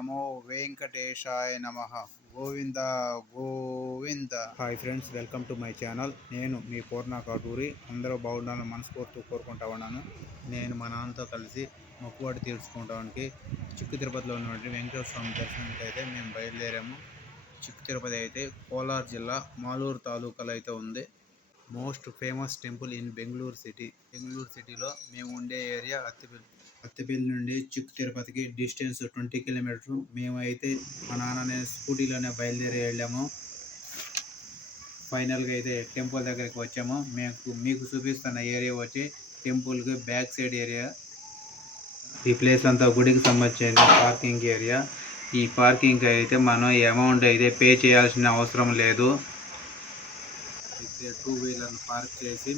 నమో వెంకటేశాయ నమః. Govinda Govinda. Hi friends, welcome to my channel. నేను మీ పూర్ణ కాటూరి. అందరూ బాగుండాలని మనస్ఫూర్తిగా కోరుకుంటా ఉన్నాను. నేను మా నాన్నతో కలిసి మొక్కుబడి తీర్చుకోవడానికి చిక్కు తిరుపతిలో ఉన్నటువంటి వెంకటేశ్వర స్వామి దర్శనానికి అయితే మేము బయలుదేరాము. చిక్కు తిరుపతి అయితే కోలార్ జిల్లా మాలూరు తాలూకాలో అయితే ఉంది. Most famous temple in Bengaluru city. Bengaluru సిటీలో మేము ఉండే ఏరియా అత్తిపల్లి నుండి చిక్కు తిరుపతికి డిస్టెన్స్ 20 కిలోమీటర్స్. మేమైతే మా నాన్ననే స్కూటీలోనే బయలుదేరి వెళ్ళాము. ఫైనల్గా అయితే టెంపుల్ దగ్గరికి వచ్చాము. మీకు చూపిస్తున్న ఏరియా వచ్చి టెంపుల్కి బ్యాక్ సైడ్ ఏరియా. ఈ ప్లేస్ అంతా గుడికి సంబంధించిన పార్కింగ్ ఏరియా. ఈ పార్కింగ్ అయితే మనం అమౌంట్ అయితే పే చేయాల్సిన అవసరం లేదు. ఇక్కడ 2 వీలర్ పార్క్ చేసి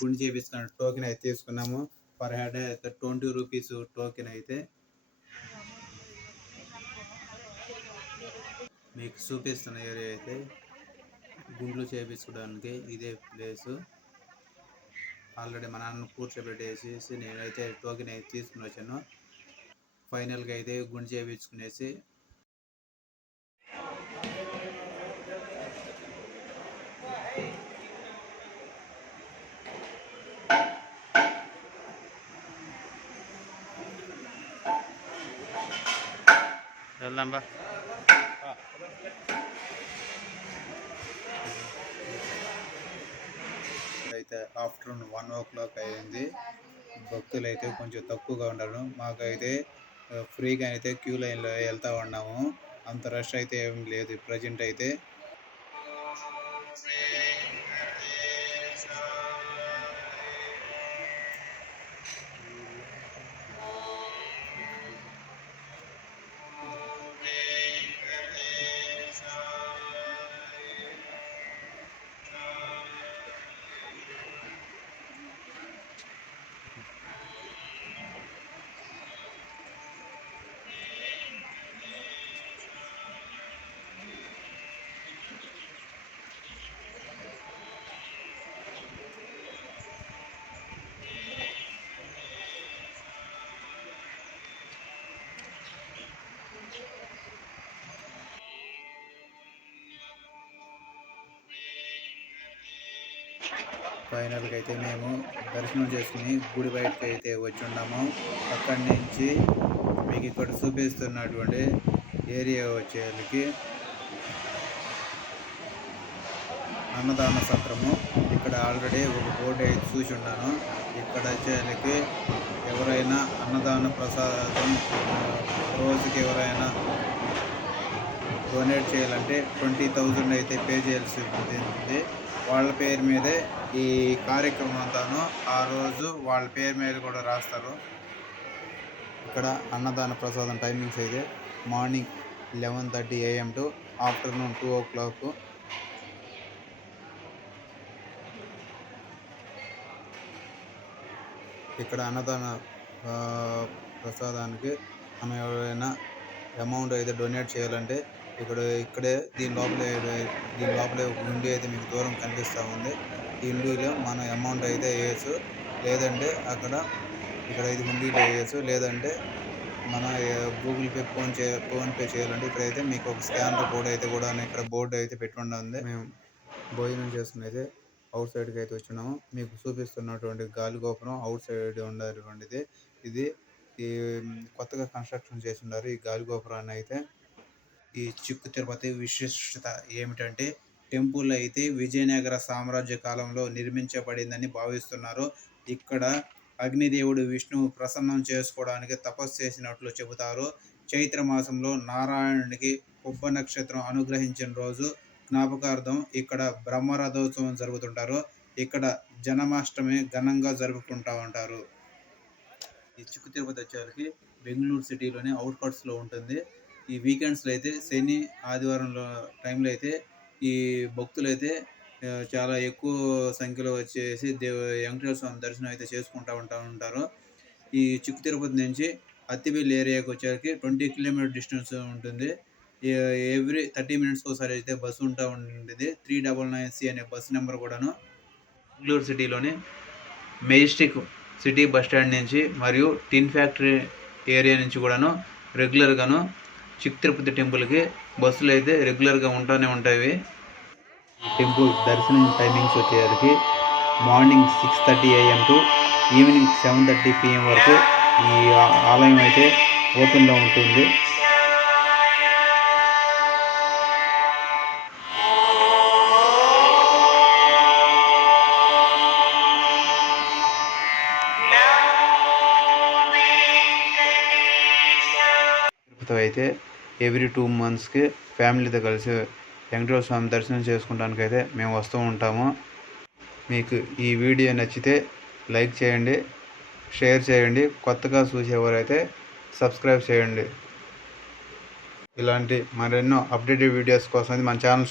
గుండు చేపించుకున్న టోకెన్ అయితే తీసుకున్నాము. పర్ హెడ్ అయితే 20 రూపీస్ టోకెన్ అయితే. మీకు చూపిస్తున్న ఏరియా అయితే గుండ్లు చేపించుకోవడానికి ఇదే ప్లేసు. ఆల్రెడీ మా నాన్న కూర్చోబెట్టేసి నేనైతే టోకెన్ అయితే తీసుకుని వచ్చాను. ఫైనల్గా అయితే గుండు చేపించుకునేసి వెళ్దాం బా. అయితే ఆఫ్టర్నూన్ 1 o'clock అయింది. భక్తులు అయితే కొంచెం తక్కువగా ఉన్నారు. మాకైతే ఫ్రీగా అయితే క్యూ లైన్లో వెళ్తూ ఉన్నాము. అంత రష్ అయితే ఏం లేదు ప్రజెంట్ అయితే. ఫైనల్గా అయితే మేము దర్శనం చేసుకుని గుడి బయటకు అయితే వచ్చి ఉన్నాము. అక్కడి నుంచి మీకు ఇక్కడ చూపిస్తున్నటువంటి ఏరియా వచ్చేకి అన్నదాన సత్రము. ఇక్కడ ఆల్రెడీ ఒక బోర్డు అయితే చూసి ఉన్నాను. ఇక్కడ వచ్చేకి ఎవరైనా అన్నదాన ప్రసాదం రోజుకి ఎవరైనా డొనేట్ చేయాలంటే 20,000 అయితే పే చేయాల్సి ఉంటుంది. వాళ్ళ పేరు మీదే ఈ కార్యక్రమం అంతాను ఆ రోజు వాళ్ళ పేరు మీద కూడా రాస్తారు. ఇక్కడ అన్నదాన ప్రసాదం టైమింగ్స్ అయితే morning 11:30 AM to afternoon 2 o'clock. ఇక్కడ అన్నదాన ప్రసాదానికి మనం ఎవరైనా అమౌంట్ అయితే డొనేట్ చేయాలంటే ఇక్కడే దీని లోపలే ఒక హుండీ అయితే మీకు దూరం కనిపిస్తూ ఉంది. ఈ హుండీలో మనం అమౌంట్ అయితే వేయచ్చు. లేదంటే ఇక్కడ ఇది హుండీలో వేయచ్చు. లేదంటే మన గూగుల్ పే ఫోన్పే చేయాలంటే ఇక్కడైతే మీకు ఒక స్కానర్ కోడ్ అయితే కూడా ఇక్కడ బోర్డు అయితే పెట్టుకుంటుంది. మేము భోజనం చేసుకుని అయితే అవుట్ సైడ్కి అయితే వచ్చినాము. మీకు చూపిస్తున్నటువంటి గాలి గోపురం అవుట్ సైడ్ ఉండేటువంటిది. ఇది కొత్తగా కన్స్ట్రక్షన్ చేసి ఉన్నారు ఈ గాలి గోపురాన్ని అయితే. ఈ చిక్కు తిరుపతి విశిష్టత ఏమిటంటే టెంపుల్ అయితే విజయనగర సామ్రాజ్య కాలంలో నిర్మించబడిందని భావిస్తున్నారు. ఇక్కడ అగ్నిదేవుడు విష్ణువు ప్రసన్నం చేసుకోవడానికి తపస్సు చేసినట్లు చెబుతారు. చైత్ర మాసంలో నారాయణునికి పుబ్బ నక్షత్రం అనుగ్రహించిన రోజు జ్ఞాపకార్థం ఇక్కడ బ్రహ్మరథోత్సవం జరుపుతుంటారు. ఇక్కడ జన్మాష్టమి ఘనంగా జరుపుకుంటూ ఉంటారు. ఈ చిక్కు తిరుపతి వచ్చేసరికి బెంగళూరు సిటీలోనే అవుట్కట్స్లో ఉంటుంది. ఈ వీకెండ్స్లో అయితే శని ఆదివారంలో టైంలో అయితే ఈ భక్తులు అయితే చాలా ఎక్కువ సంఖ్యలో వచ్చేసి వెంకటేశ్వర స్వామి దర్శనం అయితే చేసుకుంటూ ఉంటారు. ఈ చిక్కు తిరుపతి నుంచి అత్తిపల్లి ఏరియాకి వచ్చేసరికి 20 కిలోమీటర్ డిస్టెన్స్ ఉంటుంది. ఎవ్రీ 30 మినిట్స్కి ఒకసారి అయితే బస్సు ఉంటుంది. 399C అనే బస్సు నెంబర్ కూడాను. బెంగళూరు సిటీలోని మెజెస్టిక్ సిటీ బస్ స్టాండ్ నుంచి మరియు టిన్ ఫ్యాక్టరీ ఏరియా నుంచి కూడాను రెగ్యులర్గాను చిక్ తిరుపతి టెంపుల్కి బస్సులు అయితే రెగ్యులర్గా ఉంటూనే ఉంటాయి. ఈ టెంపుల్ దర్శనం టైమింగ్స్ వచ్చేసరికి morning 6:30 AM to evening 7:30 PM వరకు ఈ ఆలయం అయితే ఓపెన్లో ఉంటుంది. అయితే ఎవ్రీ 2 monthsకి ఫ్యామిలీతో కలిసి వెంకటేశ్వర స్వామి దర్శనం చేసుకోవడానికి అయితే మేము వస్తూ ఉంటాము. మీకు ఈ వీడియో నచ్చితే లైక్ చేయండి, షేర్ చేయండి, కొత్తగా చూసేవారైతే సబ్స్క్రైబ్ చేయండి. ఇలాంటి మరెన్నో అప్డేటెడ్ వీడియోస్ కోసం మన ఛానల్